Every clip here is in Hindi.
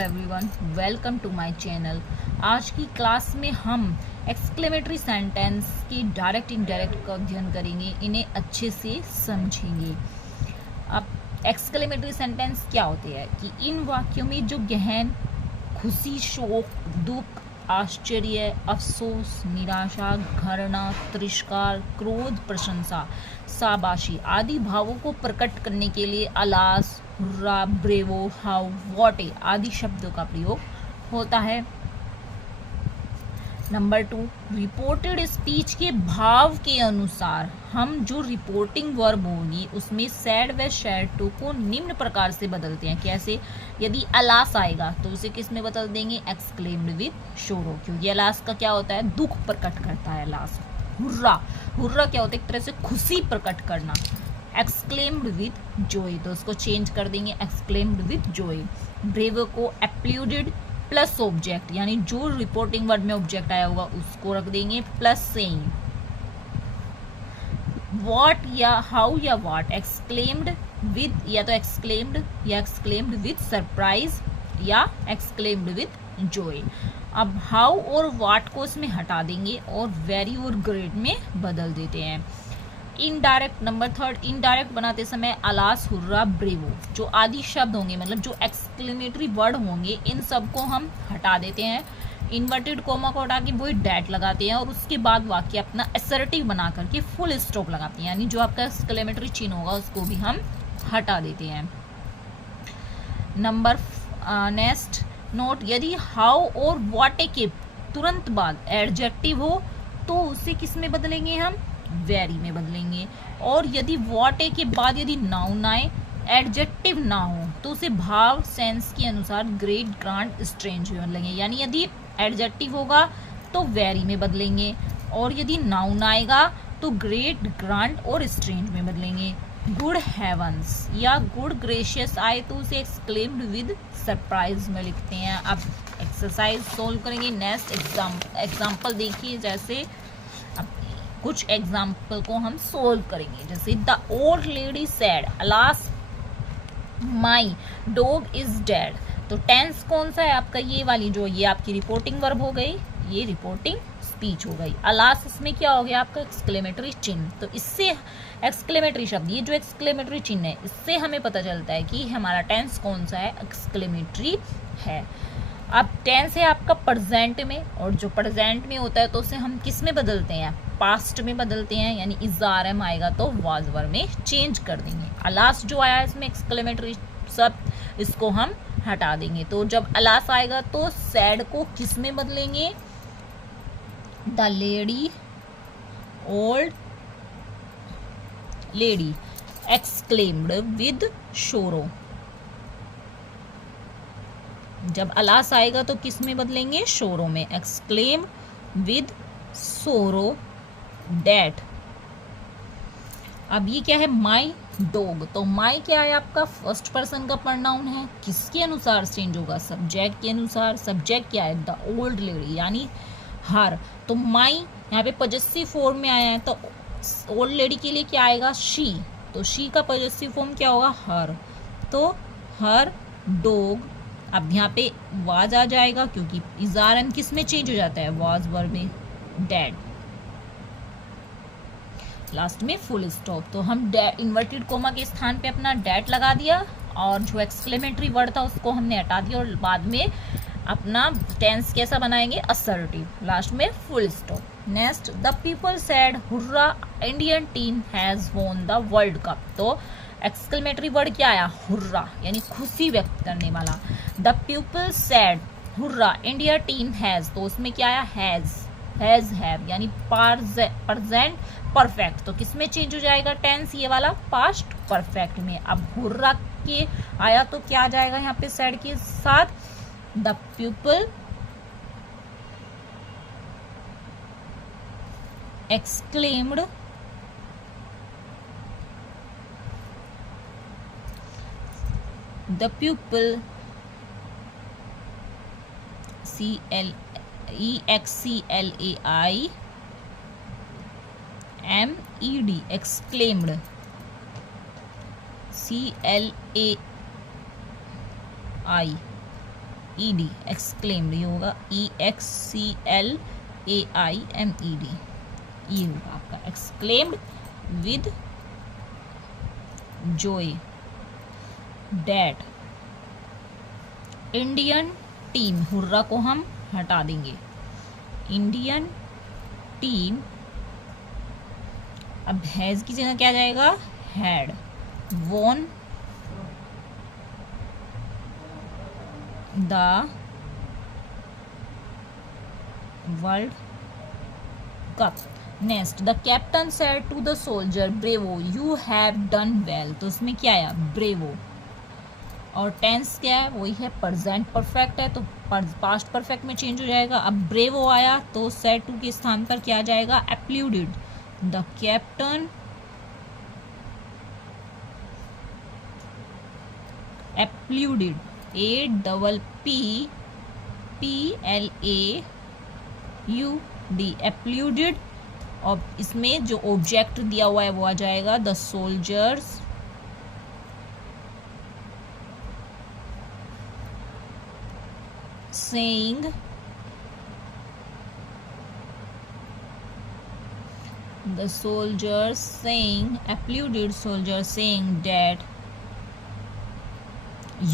Everyone, welcome to my channel. आज की क्लास में हम एक्सक्लेमेटरी सेंटेंस की डायरेक्ट इनडायरेक्ट का अध्ययन करेंगे, इन्हें अच्छे से समझेंगे। अब एक्सक्लेमेटरी सेंटेंस क्या होते हैं कि इन वाक्यों में जो गहन खुशी, शोक, दुख, आश्चर्य, अफसोस, निराशा, घृणा, तिरस्कार, क्रोध, प्रशंसा, शाबाशी आदि भावों को प्रकट करने के लिए अलास, हुर्रा, ब्रेवो, हाउ, वॉटे आदि शब्दों का प्रयोग होता है। नंबर 2, रिपोर्टेड स्पीच के भाव के अनुसार हम जो रिपोर्टिंग वर्ब होगी उसमें सैड व सैड टू को निम्न प्रकार से बदलते हैं। कैसे? यदि अलास आएगा तो उसे किस में बदल देंगे? एक्सक्लेम्ड विद शोरो, क्योंकि अलास का क्या होता है? दुख प्रकट करता है अलास। हुर्रा, हुर्रा क्या होता है? एक तरह से खुशी प्रकट करना। एक्सक्लेम्ड विद जॉय, तो उसको चेंज कर देंगे एक्सक्लेम्ड विद जॉय। ब्रेव को एप्लूडेड प्लस ऑब्जेक्ट, यानी जो रिपोर्टिंग वर्ड में ऑब्जेक्ट आया होगा उसको रख देंगे प्लस सेइंग। व्हाट या हाउ या व्हाट एक्सक्लेम्ड विद, या तो एक्सक्लेम्ड या एक्सक्लेम्ड विद सरप्राइज या एक्सक्लेम्ड विद जॉय। अब हाउ और व्हाट को इसमें हटा देंगे और वेरी और ग्रेट में बदल देते हैं। इनडायरेक्ट, नंबर 3, इनडायरेक्ट बनाते समय अलास, हुर्रा, ब्रेवो जो आदि शब्द होंगे, मतलब जो एक्सक्लेमेटरी वर्ड होंगे, इन सब को हम हटा देते हैं। इन्वर्टेड कोमा को हटा के वही डैट लगाते हैं और उसके बाद वाक्य अपना असर्टिव बना करके फुल स्टॉप लगाते हैं, यानी जो आपका एक्सक्लेमेटरी चिन्ह होगा उसको भी हम हटा देते हैं। नंबर नेक्स्ट नोट, यदि हाउ और व्हाट के तुरंत बाद एडजेक्टिव हो तो उसे किस में बदलेंगे? हम वेरी में बदलेंगे। और यदि व्हाट के बाद यदि नाउन आए, एडजेक्टिव ना हो, तो उसे भाव सेंस के अनुसार ग्रेट, ग्रांड, स्ट्रेंज में बदलेंगे। यानी यदि एडजेक्टिव होगा तो वेरी में बदलेंगे और यदि नाउन आएगा तो ग्रेट, ग्रांड और स्ट्रेंज में बदलेंगे। गुड हेवंस या गुड ग्रेशियस आए तो उसे एक्सक्लेम्ड विद सरप्राइज में लिखते हैं। अब एक्सरसाइज सोल्व करेंगे। नेक्स्ट एग्जाम्पल देखिए, जैसे कुछ एग्जाम्पल को हम सोल्व करेंगे। जैसे the old lady said alas my dog is dead, तो टेंस कौन सा है आपका? ये वाली, जो ये आपकी रिपोर्टिंग वर्ब हो गई, ये रिपोर्टिंग स्पीच हो गई। अलास इसमें क्या हो गया? आपका एक्सक्लेमेटरी चिन्ह। तो इससे एक्सक्लेमेटरी शब्द, ये जो एक्सक्लेमेटरी चिन्ह है, इससे हमें पता चलता है कि हमारा टेंस कौन सा है? एक्सक्लेमेटरी है। अब टेंस है आपका प्रेजेंट में, और जो प्रेजेंट में होता है तो उसे हम किस में बदलते हैं? पास्ट में बदलते हैं, यानी इज़ारम आएगा तो वाज वर्ब में चेंज कर देंगे। अलास जो आया इसमें एक्सक्लेमेटरी शब्द, इसको हम हटा देंगे। तो जब अलास आएगा तो सैड को किस में बदलेंगे? The lady, old lady exclaimed with sorrow. जब अलास आएगा तो किस में बदलेंगे? शोरो में। एक्सक्लेम विद सोरो डैट। अब ये क्या है? माई डॉग, तो माई क्या है? आपका फर्स्ट पर्सन का प्रोनाउन है, किसके अनुसार चेंज होगा? सब्जेक्ट के अनुसार। सब्जेक्ट क्या है? द ओल्ड लेडी, यानी हर। तो माई यहाँ पे पॉजेसिव फॉर्म में आया है, तो ओल्ड लेडी के लिए क्या आएगा? शी, तो शी का पॉजेसिव फॉर्म क्या होगा? हर। तो हर डॉग, अब यहाँ पे वाज आ जाएगा क्योंकि इज़ारम किस में चेंज हो जाता है? वाज वर्ब में। डैड, लास्ट में फुल स्टॉप। तो हम इन्वर्टेड कोमा के स्थान पे अपना डैट लगा दिया और जो एक्सक्लेमेटरी वर्ड था उसको हमने हटा दिया और बाद में अपना टेंस कैसा बनाएंगे? असर्टिव। लास्ट में full stop. Next, the people said hurrah Indian team has won the World cup, तो एक्सक्लेमेटरी वर्ड क्या आया? हुर्रा, यानी खुशी व्यक्त करने वाला। The people said hurrah India team has, तो उसमें क्या आया? हैज हैव, यानी प्रेजेंट परफेक्ट, तो किस में चेंज हो जाएगा? टेंस ये वाला पास्ट परफेक्ट में। अब हुर्रा के आया तो क्या आ जाएगा यहाँ पे सेड के साथ? The people exclaimed the pupil exclaimed exclaimed CLAI ed, exclaimed, ये होगा EXCLAIMED, ये होगा आपका exclaimed with joy that Indian team, hurrah को हम हटा देंगे, इंडियन टीम, अब हैज की जगह क्या जाएगा, had, won the World Cup. Next, the captain said to the soldier bravo you have done well, तो उसमें क्या आया, ब्रेवो, और टेंस क्या है, वही है प्रेजेंट परफेक्ट है, तो पास्ट परफेक्ट में चेंज हो जाएगा। अब ब्रेवो आया तो सेड टू के स्थान पर क्या जाएगा, एप्लूडेड, द कैप्टन एप्लूडेड, APPLAUD, एप्लूडेड, और इसमें जो ऑब्जेक्ट दिया हुआ है वो आ जाएगा the soldiers saying the soldiers saying, applauded soldiers saying that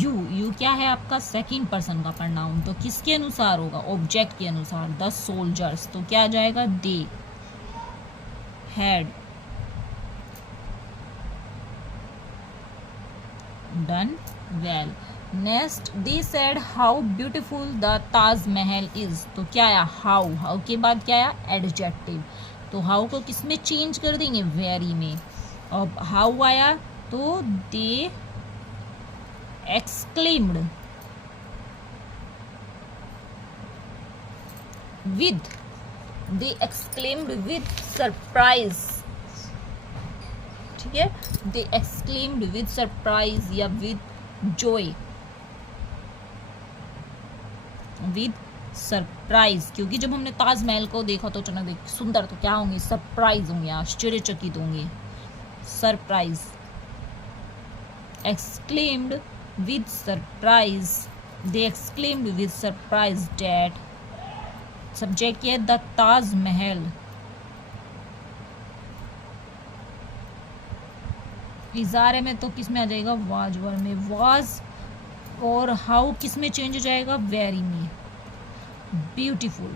you क्या है आपका सेकंड पर्सन का प्रोनाउन, तो किसके अनुसार होगा, ऑब्जेक्ट के अनुसार, द सोल्जर्स, तो क्या आ जाएगा, they had done well. Next, they said how beautiful the Taj Mahal is, तो क्या आया, हाउ, हाउ के बाद क्या आया, एडजेक्टिव, तो हाउ को किस में चेंज कर देंगे, वेरी में, और हाउ आया तो they exclaimed with, they exclaimed with surprise, ठीक है, दे एक्सक्लेम्ड विद सरप्राइज या विद जॉय, विद सरप्राइज, क्योंकि जब हमने ताजमहल को देखा तो अचानक देख सुंदर, तो क्या होंगे, सरप्राइज होंगे, आश्चर्यचकित होंगे, surprise, exclaimed with surprise, they exclaimed with surprise that, subject है द ताजमहल इजारे में, तो किस में आ जाएगा, वाज वर में, वाज, और हाउ किस में चेंज हो जाएगा, वेरी में, beautiful.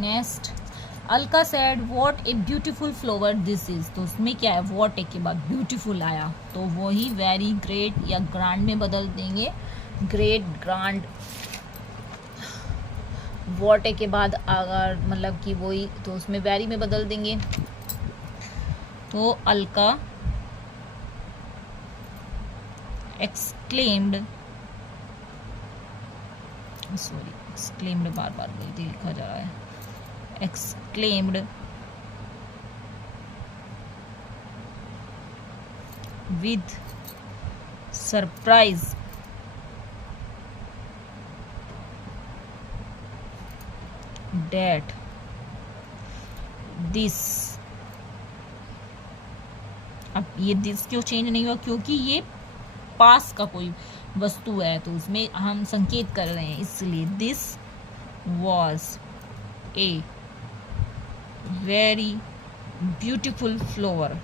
Next, Alka said what a beautiful flower this is, तो उसमें क्या है, व्हाट ए के बाद ब्यूटीफुल आया, तो वही वेरी, ग्रेट या ग्रांड में बदल देंगे, ग्रेट, ग्रांड, व्हाट ए के बाद अगर मतलब कि वही, तो उसमें वेरी में बदल देंगे, तो अलका एक्सक्लेम्ड, सॉरी एक्सक्लेम्ड बार बार गलती लिखा जा रहा है, exclaimed with surprise that this, अब ये दिस क्यों चेंज नहीं हुआ, क्योंकि ये पास का कोई वस्तु है, तो उसमें हम संकेत कर रहे हैं, इसलिए this was a very beautiful flower.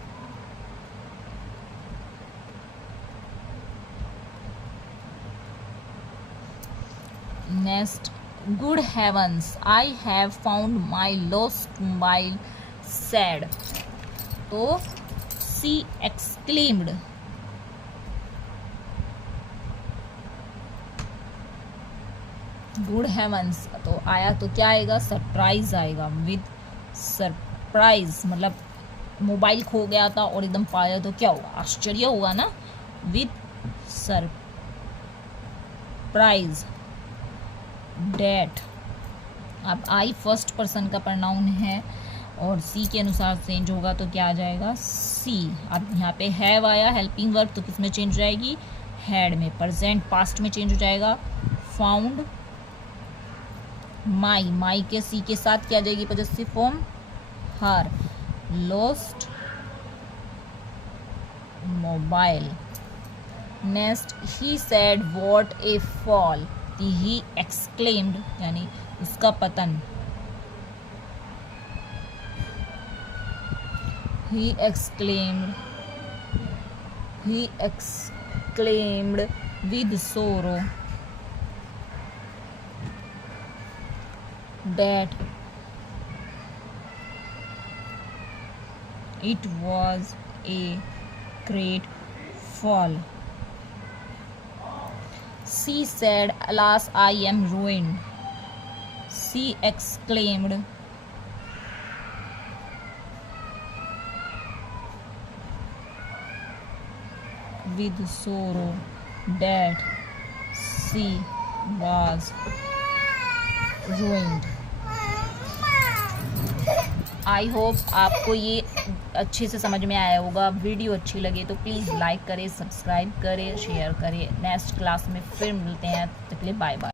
Next, good heavens I have found my lost mobile said, तो सी एक्सक्लेम्ड गुड हेवंस, तो आया तो क्या आएगा, सरप्राइज आएगा, विद सरप्राइज, मतलब मोबाइल खो गया था और एकदम पाया तो क्या होगा, आश्चर्य होगा ना, विद सरप्राइज डेट। अब आई फर्स्ट पर्सन का प्रोनाउन है और सी के अनुसार चेंज होगा तो क्या आ जाएगा, सी। अब यहाँ पे हैव आया हेल्पिंग वर्ब, तो किस में चेंज हो जाएगी, हैड में, प्रेजेंट पास्ट में चेंज हो जाएगा, फाउंड माई, माई के सी के साथ क्या आ जाएगी, possessive form her, lost mobile next he sad what A fall, he exclaimed यानी उसका पतन, he exclaimed with sorrow that it was a great fall. She said, alas, I am ruined. She exclaimed with sorrow that she was ruined. I hope आपको ये अच्छे से समझ में आया होगा। वीडियो अच्छी लगे तो प्लीज़ लाइक करें, सब्सक्राइब करें, शेयर करें। नेक्स्ट क्लास में फिर मिलते हैं, तब तक के लिए बाय बाय।